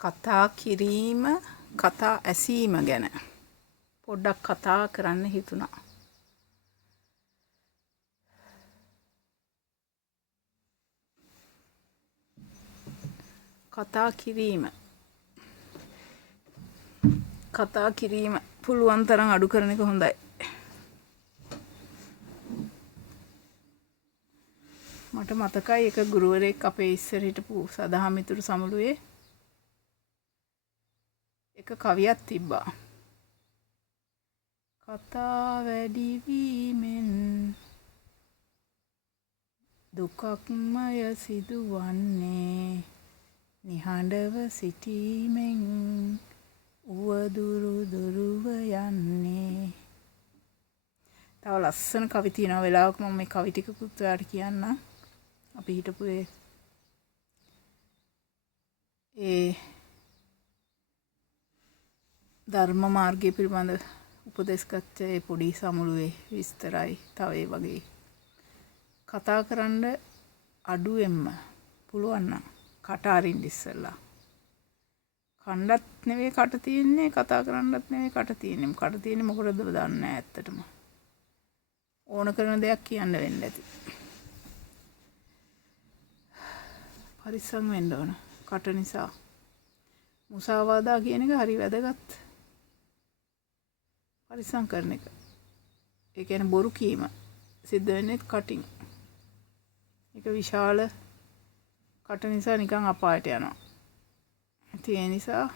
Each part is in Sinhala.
කතා කිරීම කතා ඇසීම ගැන පොඩ්ඩක් කතා කරන්න හිතුණා. කතා කිරීම පුළුවන් තරම් අඩු කරන එක හොඳයි. මට මතකයි එක ගුරුවරයෙක් අපේ ඉස්සර හිටපු සදහම් මිතුරු සමුළුවේ එක කවියක් තිබ්බා. කතා වැඩි වීමෙන් දුකක්මය සිදුවන්නේ නිහඬව සිටීමෙන් උවදුරු දුරුව යන්නේ. තව ලස්සන කවි තියෙනවා. වෙලාවක මම මේ කවි ටිකකුත් ඔයාලට කියන්නම්. අපි හිටපු ඒ ධර්ම මාර්ගය පිළිබඳ උපදෙස් ගත්ත ඒ පොඩි සමුළුවේ විස්තරයි. තව ඒ වගේ කතා කරන්න අඩුවෙන්ම පුළුවන් නම් කට අරින්න ඉස්සෙල්ලා. කණ්ඩත් නෙවෙයි කට තියෙන්නේ, කතා කරන්නත් නෙවෙයි කට තියෙන්නේ. කට තියෙන්නේ මොකටද දන්නේ නැහැ ඇත්තටම. ඕන කරන දෙයක් කියන්න වෙන්න ඇති. පරිස්සම් වෙන්න ඕන කට නිසා. මුසාවාදා කියන එක හරි වැදගත්. පරිස්සම් කරන එක. ඒ කියන්නේ බොරු කීම සිද්ධ වෙන්නේ කටින්. ඒක විශාල කට නිසා නිකන් අපායට යනවා. ඒ නිසා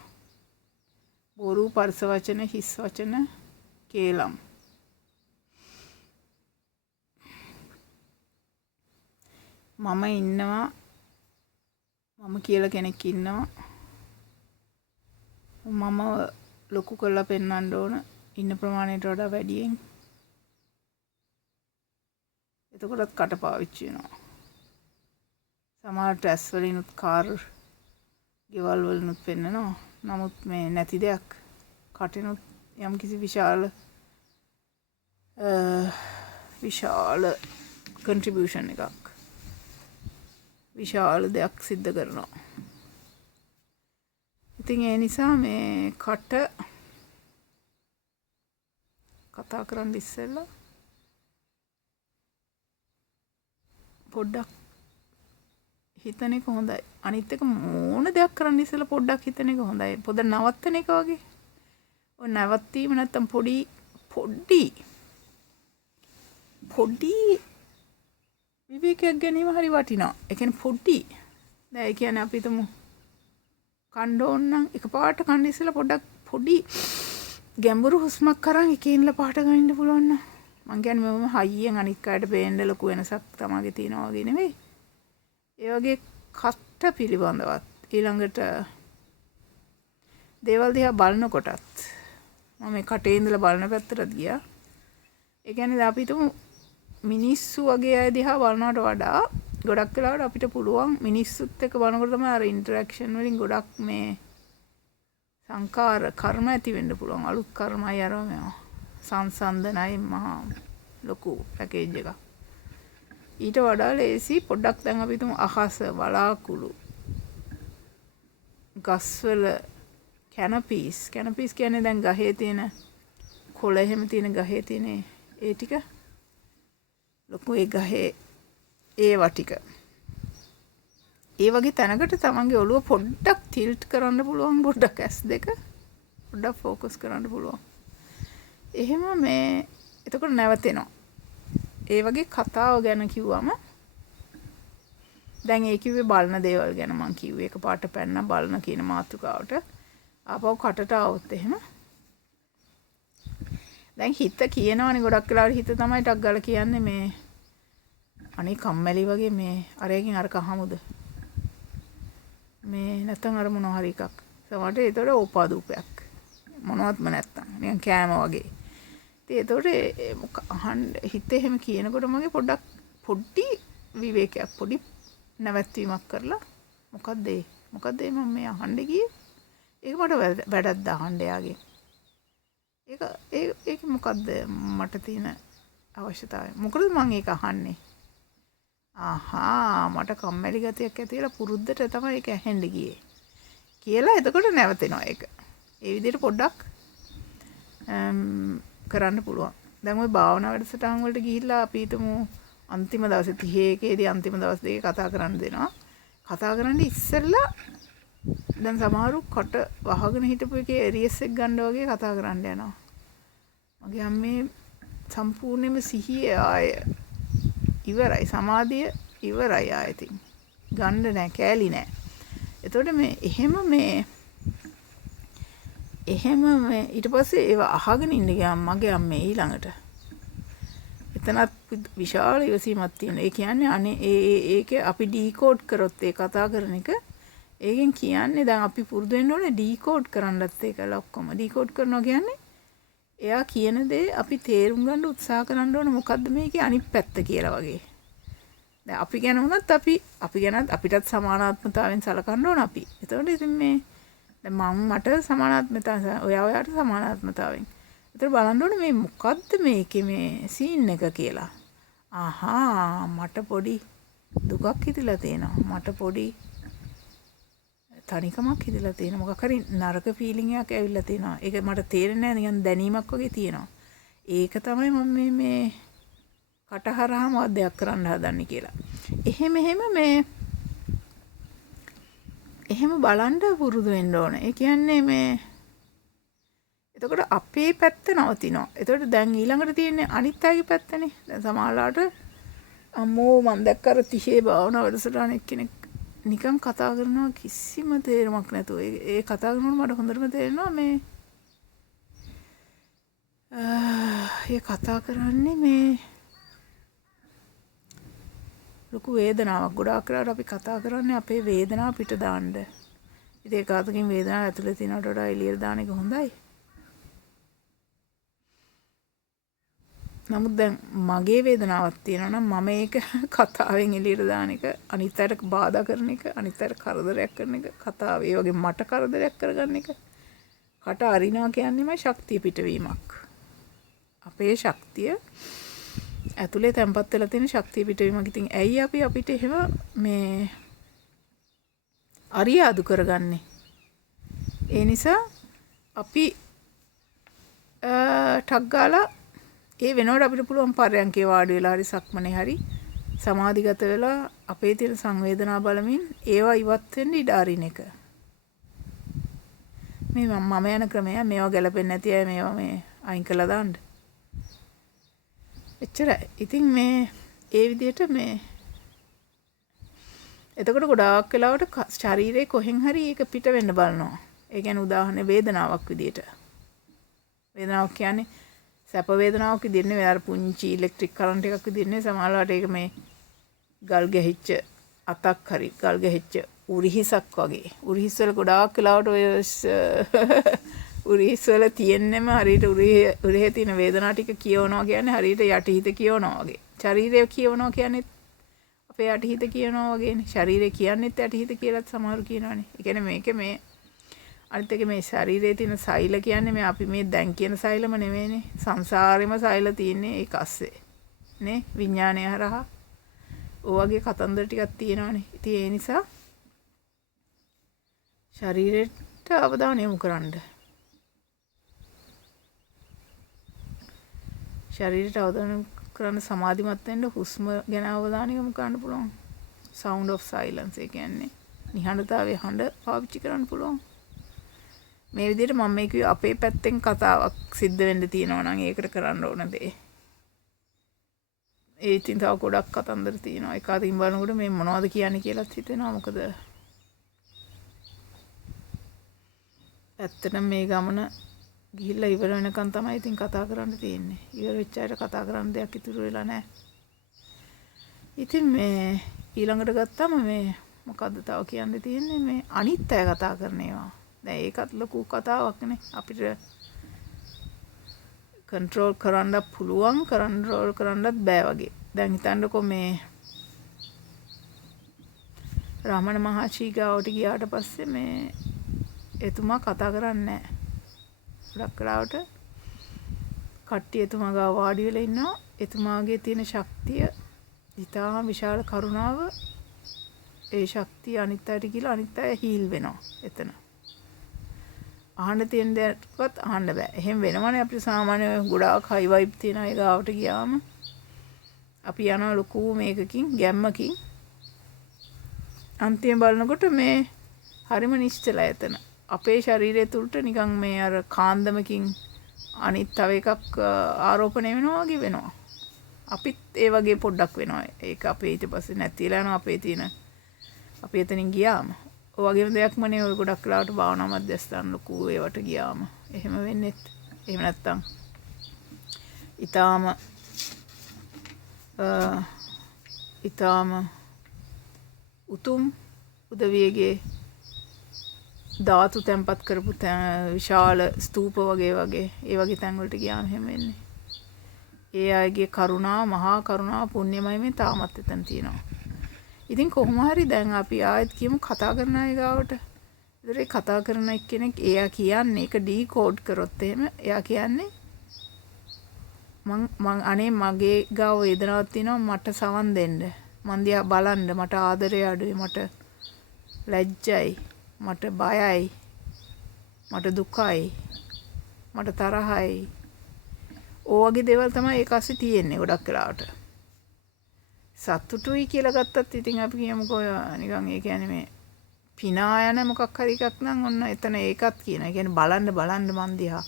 බොරු, පරස වචන, හිස් වචන, කේලම් මම ඉන්නවා, මම කියලා කෙනෙක් ඉන්නවා, මම ලොකු කරලා පෙන්වන්න ඕන ඉන්න ප්‍රමාණයට වඩා වැඩියෙන්. එතකොටත් කට පාවිච්චි වෙනවා. සමහරට ඇස් වලිනුත් කාර් ගෙවල් වලිනුත් පෙන්නනවා. නමුත් මේ නැති දෙයක් කටිනුත් යම්කිසි විශාල contribution එකක්, විශාල දෙයක් සිද්ධ කරනවා. ඉතින් ඒ නිසා මේ කට කතා කරන්න ඉස්සෙල්ලා පොඩ්ඩක් හිතන එක හොඳයි. අනිත් එක මොන දෙයක් කරන්න ඉස්සෙල්ලා පොඩ්ඩක් හිතන එක හොඳයි. පොඩ නවත්තන එක වගේ. ඔය නවත්තීම නැත්තම් පොඩි විවේකයක් ගැනීම හරි වටිනවා. ඒ කියන්නේ පොඩි. දැන් ඒ කියන්නේ අපි හිතමු කන්න ඕන නම් එකපාරට කන්න ඉස්සෙල්ලා පොඩ්ඩක් පොඩි ගැඹුරු හුස්මක් අරන් එකේන්ලා පාට ගන්න පුළුවන් නම් මං කියන්නේ මම හයියෙන් අනික් අයට බේන්න ලොකු වෙනසක් තමයිගේ තියනවා වගේ නෙවෙයි. ඒ වගේ කට පිළිබඳවත් ඊළඟට දේවල් දිහා බලනකොටත් මම මේ කටේ ඉඳලා බලන පැත්තට ගියා. ඒ කියන්නේ අපි හිතමු මිනිස්සු වගේ අය දිහා බලනවට වඩා ගොඩක් වෙලාවට අපිට පුළුවන් මිනිස්සුත් එක්ක බලනකොට තමයි අර ඉන්ටරැක්ෂන් වලින් ගොඩක් මේ සංකාර කර්ම ඇති වෙන්න පුළුවන්. අලුත් කර්මයි අරව මේවා. සංසන්දනයි මහා ලොකු පැකේජ් එකක්. ඊට වඩා ලේසි පොඩ්ඩක් දැන් අපි හිතමු අහස, වලාකුළු, ගස්වල කැනපීස් කියන්නේ දැන් ගහේ තියෙන කොළ එහෙම තියෙන ගහේ තියෙන ඒ ටික ලොකු ඒ ගහේ ඒවා ටික. ඒ වගේ තැනකට තමන්ගේ ඔළුව පොඩ්ඩක් ටිල්ට් කරන්න පුළුවන්, පොඩ්ඩක් S2 පොඩ්ඩක් ફોකස් කරන්න පුළුවන්. එහෙම මේ එතකොට නැවතෙනවා. ඒ වගේ කතාව ගැන කිව්වම දැන් ඒ කිව්වේ බලන දේවල් ගැන මං කිව්වේ එකපාරට පැන්න බලන කියන මාතෘකාවට. ආපහු කටට આવොත් එහෙම දැන් හිත කියනවනේ ගොඩක් වෙලාවට හිත තමයි ටක් ගාලා කියන්නේ මේ අනේ කම්මැලි වගේ මේ අරයකින් අර කහමුද මේ නැත්තම් අර මොනවා හරි එකක් සමහරට ඒතකොට ඕපාදූපයක් මොනවත්ම නැත්තම් නිකන් කෑම වගේ. ඉතින් ඒතකොට අහන්න හිත එහෙම කියනකොට මගේ පොඩ්ඩි විවේකයක් පොඩි නැවැත්වීමක් කරලා මොකද්ද මම මේ අහන්න ගියේ ඒක මට වැඩක් දාන්න යාගේ ඒක මොකද්ද මට තියෙන අවශ්‍යතාවය මොකද මම ඒක අහන්නේ මට කම්මැලි ගතියක් ඇති වෙලා පුරුද්දට තමයි ඒක ඇහෙන්න ගියේ කියලා එතකොට නැවතෙනවා ඒක ඒ විදිහට පොඩ්ඩක් කරන්න පුළුවන් දැන් ওই භාවනා වැඩසටහන් වලට ගිහිල්ලා අපි හිතමු අන්තිම දවසේ 31 අන්තිම දවස් දෙකේ කතා කරන්න දෙනවා කතා කරන්න ඉස්සෙල්ලා දැන් සමහරු කට වහගෙන හිටපු එකේ එරියස් එක ගන්න වගේ කතා කරන්න යනවා. මගේ අම්මේ සම්පූර්ණයෙන්ම සිහිය ආය ඉවරයි සමාධිය ඉවරයි ආයතින්. ගන්න නැහැ කෑලි නැහැ. එතකොට මේ එහෙම ඊට පස්සේ ඒව අහගෙන ඉන්න ගියාම මගේ අම්මේ ඊළඟට එතනත් විශාල ඉවසීමක් තියෙනවා. ඒ කියන්නේ අනේ ඒක අපි ඩීකෝඩ් කරොත් ඒ කතා කරන එක ඒකෙන් කියන්නේ දැන් අපි පුරුදු වෙන්න ඕනේ ඩීකෝඩ් කරන්නත් ඒකලා ඔක්කොම ඩීකෝඩ් කරනවා කියන්නේ එයා කියන දේ අපි තේරුම් ගන්න උත්සාහ කරන්න ඕනේ මොකද්ද මේකේ අනිත් පැත්ත කියලා වගේ. දැන් අපි ගැන වුණත් අපි ගැනත් අපිටත් සමානාත්මතාවයෙන් සලකන්න ඕන අපි. එතකොට ඉතින් මේ දැන් මට සමානාත්මතාවය ඔයාට සමානාත්මතාවයෙන්. ඒතර බලන්න ඕනේ මේ මොකද්ද මේකේ මේ සීන් එක කියලා. මට පොඩි දුකක් හිතිලා තියෙනවා. මට පොඩි තනිකමක් හිතලා තියෙන මොකක් හරි නරක ෆීලිං එකක් ඇවිල්ලා තියෙනවා. ඒක මට තේරෙන්නේ නැහැ නිකන් දැනීමක් වගේ තියෙනවා. ඒක තමයි මම මේ කටහරහම දෙයක් කරන්න හදන්නේ කියලා. එහෙම බලන්න පුරුදු වෙන්න ඕනේ. ඒ කියන්නේ මේ එතකොට අපේ පැත්ත නවතිනවා. එතකොට දැන් ඊළඟට තියෙන්නේ අනිත් අයගේ පැත්තනේ. දැන් සමහරලාට අම්මෝ මම දැක්ක අර 30 භාවනා වැඩසටහන එක්කෙනෙක් නිකන් කතා කරනවා කිසිම තේරුමක් නැතුව. ඒ කතා කරනකොට මට හොඳටම තේරෙනවා මේ ඒ කතා කරන්නේ මේ ලොකු වේදනාවක්. ගොඩාක් වෙලාවට අපි කතා කරන්නේ අපේ වේදනාව පිට දාන්න. ඉතින් ඒක අතකින් වේදනාව ඇතුලේ තියෙනවට වඩා එළියට දාන එක හොඳයි. නමුත් දැන් මගේ වේදනාවක් තියෙනවා නම් මම ඒක කතාවෙන් එළියට දාන එක අනිත් අයට බාධා කරන එක අනිත් අයට කරදරයක් කරන එක කතාව ඒ වගේ මට කරදරයක් කරගන්න එක කට අරිනවා කියන්නේමයි ශක්තිය පිටවීමක් අපේ ශක්තිය ඇතුලේ තැම්පත් වෙලා තියෙන ශක්තිය පිටවීමක්. ඉතින් ඇයි අපි අපිට එහෙම මේ අරියාදු කරගන්නේ? ඒ නිසා අපි ටක් ගාලා ඒ වෙනකොට අපිට පුළුවන් පරයන්කේ වාඩි වෙලා හරි සක්මනේ හරි සමාධිගත වෙලා අපේ තියෙන සංවේදනා බලමින් ඒවා ඉවත් වෙන්න ඉඩ අරින එක. මේ මම යන ක්‍රමය මේවා ගැලපෙන්නේ නැති අය මේවා මේ අයින් කළා දාන්න. එච්චරයි. ඉතින් මේ ඒ විදිහට මේ එතකොට ගොඩාක් වෙලාවට ශරීරේ කොහෙන් හරි ඒක පිට වෙන්න බලනවා. ඒ කියන්නේ උදාහරණ වේදනාවක් විදිහට. වේදනාවක් කියන්නේ සැප වේදනාවක් විදිහට නෙවෙයි අර පුංචි ඉලෙක්ට්‍රික් කරන්ට් එකක් විදිහට නෙවෙයි සමහරවිට ඒක මේ ගල් ගැහිච්ච අතක් හරි ගල් ගැහිච්ච උරිහිසක් වගේ. උරිහිස් වල ගොඩාක් වෙලාවට ඔය උරිහිස් වල තියෙන්නෙම හරියට උරිහේ තියෙන වේදනා ටික කියවනවා කියන්නේ හරියට යටිහිත කියවනවා වගේ. ශරීරය කියවනවා කියන්නේ අපේ යටිහිත කියවනවා වගේනේ. ශරීරය කියන්නේත් යටිහිත කියලාත් සමහරු කියනවානේ. ඒ කියන්නේ මේක මේ අනිත් එක මේ ශරීරයේ තියෙන සෛල කියන්නේ මේ අපි මේ දැන් කියන සෛලම නෙවෙයිනේ. සංසාරෙම සෛල තියෙන්නේ ඒක අස්සේ. නේ විඥානය හරහා. ඔය වගේ කතන්දර ටිකක් තියෙනවානේ. ඉතින් ඒ නිසා ශරීරයට අවධානය යොමු කරන්න. ශරීරයට කරන්න සමාධිමත් වෙන්න හුස්ම ගැන අවධානය යොමු කරන්න පුළුවන්. sound of silence ඒ කියන්නේ නිහඬතාවයේ හඬ පාවිච්චි කරන්න පුළුවන්. මේ විදිහට මම මේ කිව්වේ අපේ පැත්තෙන් කතාවක් සිද්ධ වෙන්න තියෙනවා නම් ඒකට කරන්න ඕන දේ. ඒ ඉතින් තව ගොඩක් කතන්දර තියෙනවා. ඒක අතින් බලනකොට මේ මොනවද කියන්නේ කියලාත් හිතෙනවා. මොකද ඇත්තටම මේ ගමන ගිහිල්ලා ඉවර වෙනකන් තමයි ඉතින් කතා කරන්න තියෙන්නේ. ඉවර වෙච්ච අයට කතා කරන්න දෙයක් ඉතුරු වෙලා නැහැ. ඉතින් මේ ඊළඟට ගත්තම මේ මොකද්ද තව කියන්න තියෙන්නේ මේ අනිත් අය කතා කරන ඒවා. දැන් ඒකත් ලොකු කතාවක්නේ. අපිට කන්ට්‍රෝල් කරන්න පුළුවන් කන්ට්‍රෝල් කරන්නත් බෑ වගේ. දැන් හිතන්නකෝ මේ රාමණ මහර්ෂි ගාවට ගියාට පස්සේ මේ එතුමා කතා කරන්නේ නැහැ. ගොඩක් වෙලාවට කට්ටිය එතුමා ගාව වාඩි වෙලා ඉන්නවා. එතුමාගේ තියෙන ශක්තිය ඉතාම විශාල කරුණාව ඒ ශක්තිය අනිත් අයට කියලා අනිත් අය හීල් වෙනවා එතන. අහන්න තියෙන දේවත් අහන්න බෑ. එහෙම වෙනවනේ අපිට සාමාන්‍ය ගොඩාක් හයි වයිබ් තියෙන අය ගාවට ගියාම අපි යනවා ලොකු මේකකින් ගැම්මකින්. අන්තිම බලනකොට මේ හරිම නිශ්චලයි එතන. අපේ ශරීරය තුලට නිකන් මේ අර කාන්දමකින් අනිත් තව එකක් ආරෝපණය වෙනවා වගේ වෙනවා. අපිත් ඒ වගේ පොඩ්ඩක් වෙනවා. ඒක අපේ ඊට පස්සේ නැතිලා යනවා අපේ තියෙන අපි එතනින් ගියාම. ඔය වගේම දෙයක්ම නේ ඔය ගොඩක් වෙලාවට භාවනා මධ්‍යස්ථාන ලොකු ඒවට ගියාම. එහෙම වෙන්නේත්. එහෙම නැත්තම් ඊටාම උතුම් උදවියගේ ධාතු තැන්පත් කරපු විශාල ස්තූප වගේ ඒ වගේ තැන් වලට ගියාම එහෙම වෙන්නේ. ඒ අයගේ කරුණා මහා කරුණා පුණ්‍යමය මේ තාමත් එතන තියෙනවා. ඉතින් කොහොම හරි දැන් අපි ආයෙත් කියමු කතා කරන අය ගාවට. ඒතර ඒ කතා කරන එක්කෙනෙක් එයා කියන්නේ ඒක ඩීකෝඩ් කරොත් එහෙම එයා කියන්නේ මං අනේ මගේ ගාව වේදනාවක් තියෙනවා මට සවන් දෙන්න. මන් දිහා බලන්න මට ආදරය අඩුයි මට ලැජ්ජයි මට බයයි මට දුකයි මට තරහයි. ඕවගේ දේවල් තමයි ඒක ඇස්සේ තියෙන්නේ ගොඩක් වෙලාවට. සතුටුයි කියලා ගත්තත් ඉතින් අපි කියමුකෝ නිකන් ඒ කියන්නේ මේ පිනා යන මොකක් හරි එකක් නම් ඔන්න එතන ඒකත් කියන. ඒ කියන්නේ බලන්න මන් දිහා.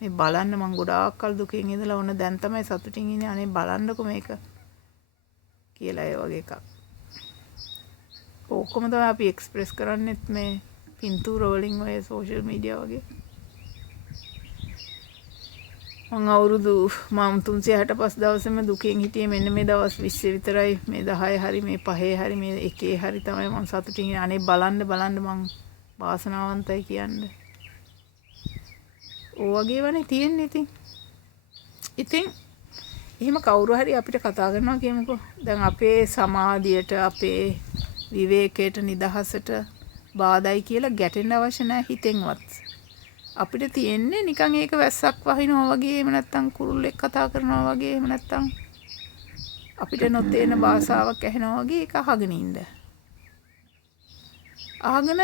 මේ බලන්න මං ගොඩාක් කල් දුකෙන් ඉඳලා ඔන්න දැන් තමයි සතුටින් ඉන්නේ. අනේ බලන්නකෝ මේක කියලා ඒ වගේ එකක්. ඔක්කොම තමයි අපි එක්ස්ප්‍රෙස් කරන්නේත් මේ පින්තූර වලින් ඔය සෝෂල් මීඩියා වගේ. මං අවුරුදු 365 දවසෙම දුකෙන් හිටියේ මෙන්න මේ දවස් 20 විතරයි මේ 10 හරි මේ 5 හරි මේ 1 හරි තමයි මං සතුටින් ඉන්නේ. අනේ බලන්න මං වාසනාවන්තයි කියන්නේ. ඕවගේ වනේ තියෙන්නේ ඉතින් එහෙම කවුරු හරි අපිට කතා කරනවා කියමුකෝ. දැන් අපේ සමාධියට අපේ විවේකයට නිදහසට බාධායි කියලා ගැටෙන්න අවශ්‍ය නැහැ හිතෙන්වත්. අපිට තියෙන්නේ නිකන් ඒක වැස්සක් වහිනවා වගේ එහෙම නැත්තම් කුරුල්ලෙක් කතා කරනවා වගේ එහෙම නැත්තම් අපිට නොතේන භාෂාවක් ඇහෙනවා වගේ ඒක අහගෙන ඉන්න. අහගෙන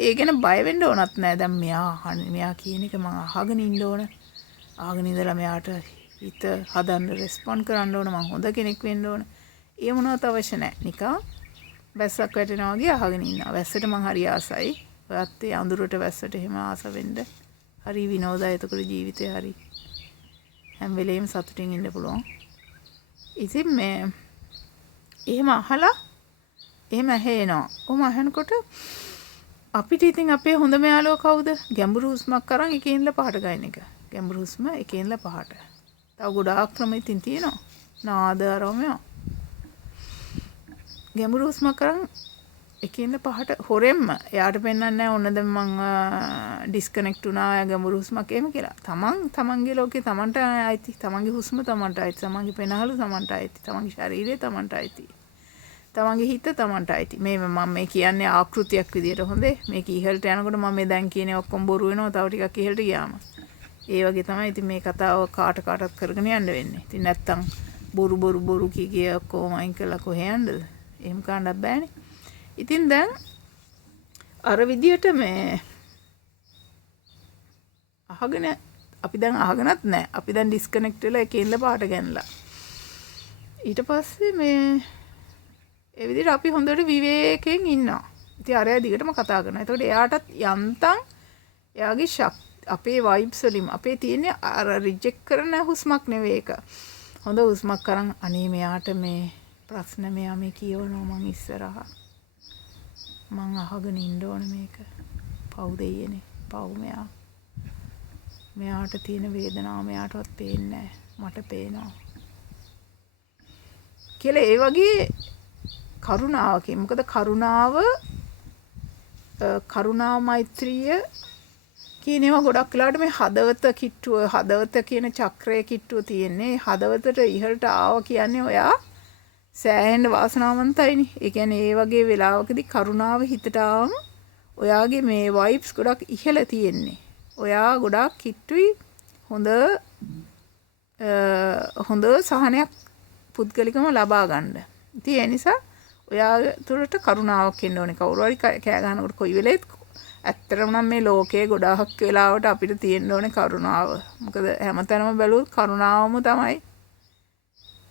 ඒ ගැන බය වෙන්න ඕනත් නෑ. දැන් මෙයා කියන එක මම අහගෙන ඉන්න ඕන. අහගෙන ඉඳලා මෙයාට හිත හදන්න රෙස්පොන්ඩ් කරන්න ඕන. මම හොඳ කෙනෙක් වෙන්න ඕන. ඒ මොනවත් අවශ්‍ය නෑ. නිකන් වැස්සක් වැටෙනවා වගේ අහගෙන ඉන්නවා. වැස්සට මං හරි ආසයි. ඔයත් ඒ අඳුරට වැස්සට එහෙම ආස වෙන්න. හරි විනෝදයි. එතකොට ජීවිතේ හරි හැම වෙලෙම සතුටින් ඉන්න පුළුවන්. ඉතින් මේ එහෙම අහලා එහෙම ඇහෙනවා. කොහොම අහනකොට අපිට ඉතින් අපේ හොඳම යාළුවා කවුද? ගැඹුරු හුස්මක් අරන් එකේ ඉඳලා පහට ගන්න එක. ගැඹුරු හුස්ම එකේ ඉඳලා පහට. තව ගොඩාක් ක්‍රම ඉතින් තියෙනවා. නාද ආරෝමය. ගැඹුරු හුස්මක් අරන් එකේ ඉඳලා පහට හොරෙන්ම එයාට පෙන්වන්නේ නැහැ ඕන දැන් මං ඩිස්කනෙක්ට් වුණා ගැඹුරු හුස්මක් එහෙම කියලා. තමන්ගේ ලෝකේ තමන්ට ආйти. තමන්ගේ හුස්ම තමන්ට ආйти. තමන්ගේ පෙනහළු තමන්ට ආйти. තමන්ගේ ශරීරය තමන්ට ආйти. තමන්ගේ හිත තමන්ට ආйти. මම මේ කියන්නේ ආකෘතියක් විදියට හොඳේ. මේක ඉහළට යනකොට මම මේ දැන් කියන්නේ ඔක්කොම බොරු වෙනවා. තව ටිකක් ඉහළට ගියාම. ඒ වගේ තමයි ඉතින් මේ කතාව කාටත් කරගෙන යන්න වෙන්නේ. ඉතින් නැත්තම් බොරු කිය ඔක්කොම අයින් කළා කොහේ යන්නද? එහෙම කරන්නත් බෑනේ. ඉතින් දැන් අර විදියට මේ අහගෙන අපි දැන් අහගෙනත් නැහැ. අපි දැන් ඩිස්කනෙක්ට් වෙලා එකේ ඉඳලා පහට ගන්නලා. ඊට පස්සේ මේ ඒ විදිහට අපි හොඳට විවේකයෙන් ඉන්නවා. ඉතින් අරයා දිගටම කතා කරනවා. එතකොට එයාටත් යන්තම් එයාගේ අපේ වයිබ්ස් වලින් අපේ තියෙන අර රිජෙක්ට් කරන හුස්මක් නෙවෙයි ඒක. හොඳ හුස්මක් කරන් අනේ මෙයාට මේ ප්‍රශ්න මෙයා මේ කියවනවා මං ඉස්සරහා. මං අහගෙන ඉන්න ඕනේ මේක. පව් දෙයියනේ. පව් මෙයා. මෙයාට තියෙන වේදනාව මෙයාටවත් පේන්නේ නැහැ. මට පේනවා. කියලා ඒ වගේ කරුණාවකින්. මොකද කරුණාව මෛත්‍රිය කියන ඒවා ගොඩක් වෙලාවට මේ හදවත කියන චක්‍රයේ කිට්ටුව තියෙන්නේ. හදවතට ඉහළට ආව කියන්නේ ඔයා සෑහෙන වාසනාවන්තයිනේ. ඒ කියන්නේ ඒ වගේ වෙලාවකදී කරුණාව හිතට ආවම ඔයාගේ මේ වයිබ්ස් ගොඩක් ඉහළ තියෙන්නේ. ඔයා ගොඩක් කිට්ටුයි හොඳ සහනයක් පුද්ගලිකව ලබා ගන්න. ඉතින් ඒ නිසා ඔයා තුළට කරුණාවක් එන්න ඕනේ. කවුරු හරි කෑ ගහනකොට කොයි වෙලේත් ඇත්තටම නම් මේ ලෝකයේ ගොඩාක් වෙලාවට අපිට තියෙන්න ඕනේ කරුණාව. මොකද හැමතැනම බැලුවොත් කරුණාවම තමයි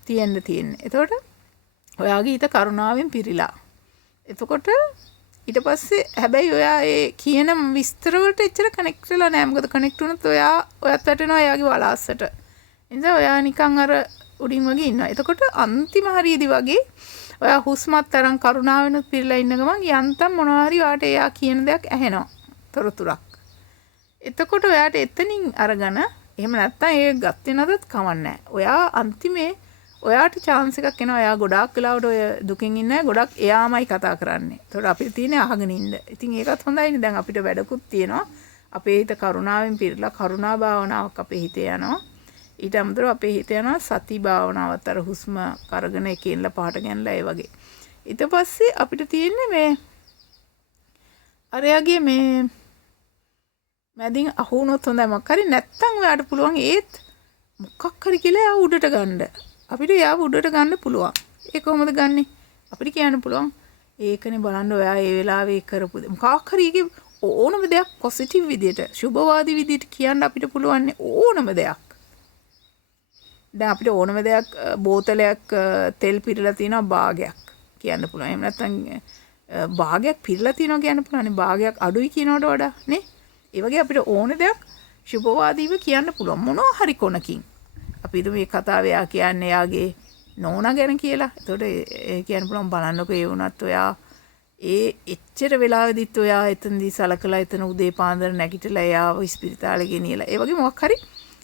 තියෙන්නේ. එතකොට ඔයාගේ හිත කරුණාවෙන් පිරීලා. එතකොට ඊට පස්සේ හැබැයි ඔයා ඒ කියන විස්තර වලට එච්චර කනෙක්ට් වෙලා නැහැ. මොකද කනෙක්ට් වුණොත් ඔයත් වැටෙනවා එයාගේ වලාස්සට. එනිසා ඔයා නිකන් අර උඩින් වගේ ඉන්නවා. එතකොට අන්තිම හරියදී වගේ ඔයා හුස්මත් තරම් කරුණාවෙනුත් පිරලා ඉන්න ගමන් යන්තම් මොනවා හරි ඔයාට එයා කියන දෙයක් ඇහෙනවා. තොරතුරක්. එතකොට ඔයාට එතනින් අරගෙන එහෙම නැත්තම් ඒක ගත්තේ නැතත් කමන්නේ. ඔයා අන්තිමේ ඔයාට chance එකක් එනවා. එයා ගොඩාක් වෙලාවට ඔය දුකින් ඉන්නේ ගොඩක් එයාමයි කතා කරන්නේ. ඒතකොට අපිට තියෙන්නේ අහගෙන ඉන්න. ඉතින් ඒකත් හොඳයිනේ. දැන් අපිට වැඩකුත් තියෙනවා. අපේ හිත කරුණාවෙන් පිරලා කරුණා භාවනාවක් අපේ හිතේ යනවා. ඊට අමතරව අපේ හිත යනවා සති භාවනාවත් අර හුස්ම කරගෙන එකෙන්ලා පහට ගෙනලා ඒ වගේ. ඊට පස්සේ අපිට තියෙන්නේ මේ අරයාගේ මේ මැදින් අහුනොත් හොඳයි මොකක් හරි නැත්තම් ඔයාට පුළුවන් ඒත් මොකක් හරි කියලා යා උඩට ගන්න. අපිට යා උඩට ගන්න පුළුවන්. ඒ කොහොමද ගන්නෙ? අපිට කියන්න පුළුවන් ඒකනේ බලන්න ඔයා ඒ වෙලාවේ කරපු මොකක් හරි ඒකේ ඕනම දෙයක් පොසිටිව් විදියට සුබවාදී විදියට කියන්න අපිට පුළුවන් ඕනම දෙයක්. දැන් අපිට ඕනම දෙයක් බෝතලයක් තෙල් පිරලා තියෙනවා භාගයක් කියන්න පුළුවන්. එහෙම නැත්නම් භාගයක් පිරලා තියෙනවා කියන්න පුළුවන්. භාගයක් අඩුයි කියනවට වඩා නේ. ඒ වගේ අපිට ඕන දෙයක් සුබවාදීව කියන්න පුළුවන් මොනවා හරි කොනකින්. අපි මේ කතාව එයා කියන්නේ එයාගේ නෝනා ගැන කියලා. ඒතකොට ඒ කියන්න පුළුවන් බලන්නකෝ ඒ වුණත් ඔයා ඒ එච්චර වෙලාවෙදිත් ඔයා එතනදී සලකලා එතන උදේ පාන්දර නැගිටලා එයාව ඉස්පිරිතාලේ ගෙනියලා ඒ වගේ මොකක් හරි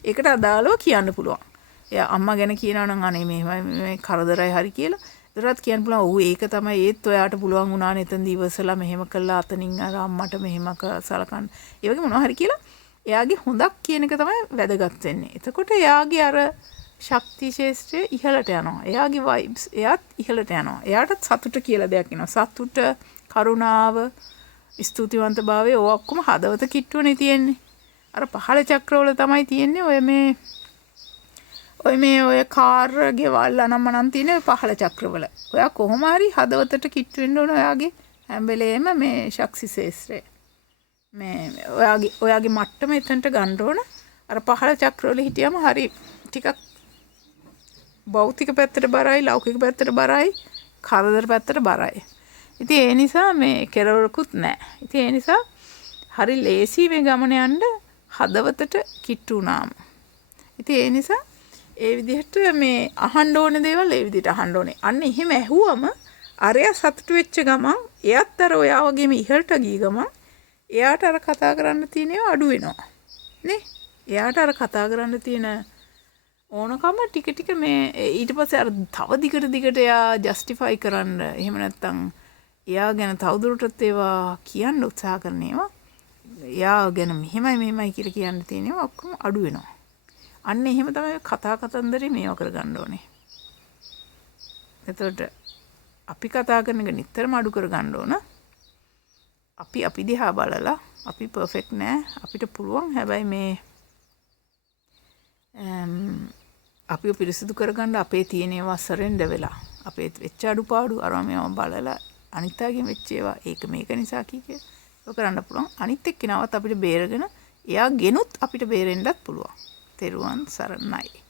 ඒකට අදාළව කියන්න පුළුවන්. එයා අම්මා ගැන කියනවා නම් අනේ මේ කරදරයි හරි කියලා. ඒතරත් කියන්න පුළුවන් ඔව් ඒක තමයි ඒත් ඔයාට පුළුවන් වුණා නේතනදී ඉවසලා මෙහෙම කළා අතනින් අර අම්මට මෙහෙම සලකන්න. ඒ වගේ මොනවා හරි කියලා එයාගේ හොඳක් කියන එක තමයි වැදගත් වෙන්නේ. එතකොට එයාගේ අර ශක්ති ශේෂ්ත්‍රය ඉහළට යනවා. එයාගේ වයිබ්ස් එයාත් ඉහළට යනවා. එයාටත් සතුට කියලා දෙයක් එනවා. සතුට, කරුණාව, ස්තුතිවන්තභාවය ඔය ඔක්කොම හදවත කිට්ටුවනේ තියෙන්නේ. අර පහළ චක්‍රවල තමයි තියෙන්නේ ඔය කාර් ගෙවල් අනම්මනම් තියෙන ඔය පහළ චක්‍රවල. ඔයා කොහොම හරි හදවතට කිට්ටු වෙන්න ඕන ඔයාගේ හැම වෙලේම මේ ශක්ති ශේෂ්ත්‍රය. මේ ඔයාගේ මට්ටම එතනට ගන්න ඕන. අර පහළ චක්‍රවල හිටියම හරි ටිකක් භෞතික පැත්තට බරයි, ලෞකික පැත්තට බරයි, කරදර පැත්තට බරයි. ඉතින් ඒ නිසා මේ කෙරවලකුත් නැහැ. ඉතින් ඒ නිසා හරි ලේසි මේ ගමන යන්න හදවතට කිට්ටු වුණාම. ඉතින් ඒ නිසා ඒ විදිහට මේ අහන්න ඕන දේවල් ඒ විදිහට අහන්න ඕනේ. අන්න එහෙම ඇහුවම අරයා සතුටු වෙච්ච ගමන් එයාත් අර ඔයා වගේම ඉහළට ගිය ගමන් එයාට අර කතා කරන්න තියෙන ඒවා අඩු වෙනවා. නේ? එයාට අර කතා කරන්න තියෙන ඕනකම ටික ටික මේ ඊට පස්සේ අර තව දිගට එයා ජස්ටිෆයි කරන්න එහෙම නැත්තම් එයා ගැන තවදුරටත් ඒවා කියන්න උත්සාහ කරන ඒවා එයා ගැන මෙහෙමයි කියලා කියන්න තියෙන ඒවා ඔක්කොම අඩු වෙනවා. අන්න එහෙම තමයි කතා කතන්දරේ මේව කරගන්න ඕනේ. එතකොට අපි කතා කරන එක නිතරම අඩු කරගන්න ඕන. අපි දිහා බලලා අපි පර්ෆෙක්ට් නෑ. අපිට පුළුවන් හැබැයි මේ අපිව පිරිසිදු කරගන්න අපේ තියෙන ඒවා සරෙන්ඩ වෙලා අපේ වෙච්ච අඩුපාඩු අරම මේවා බලලා අනිත් අයගෙන් වෙච්ච ඒවා මේක නිසා කීකේ ඒක කරන්න පුළුවන්. අනිත් එක්කෙනාවත් අපිට බේරගෙන එයා ගෙනුත් අපිට බේරෙන්නත් පුළුවන්. තෙරුවන් සරණයි.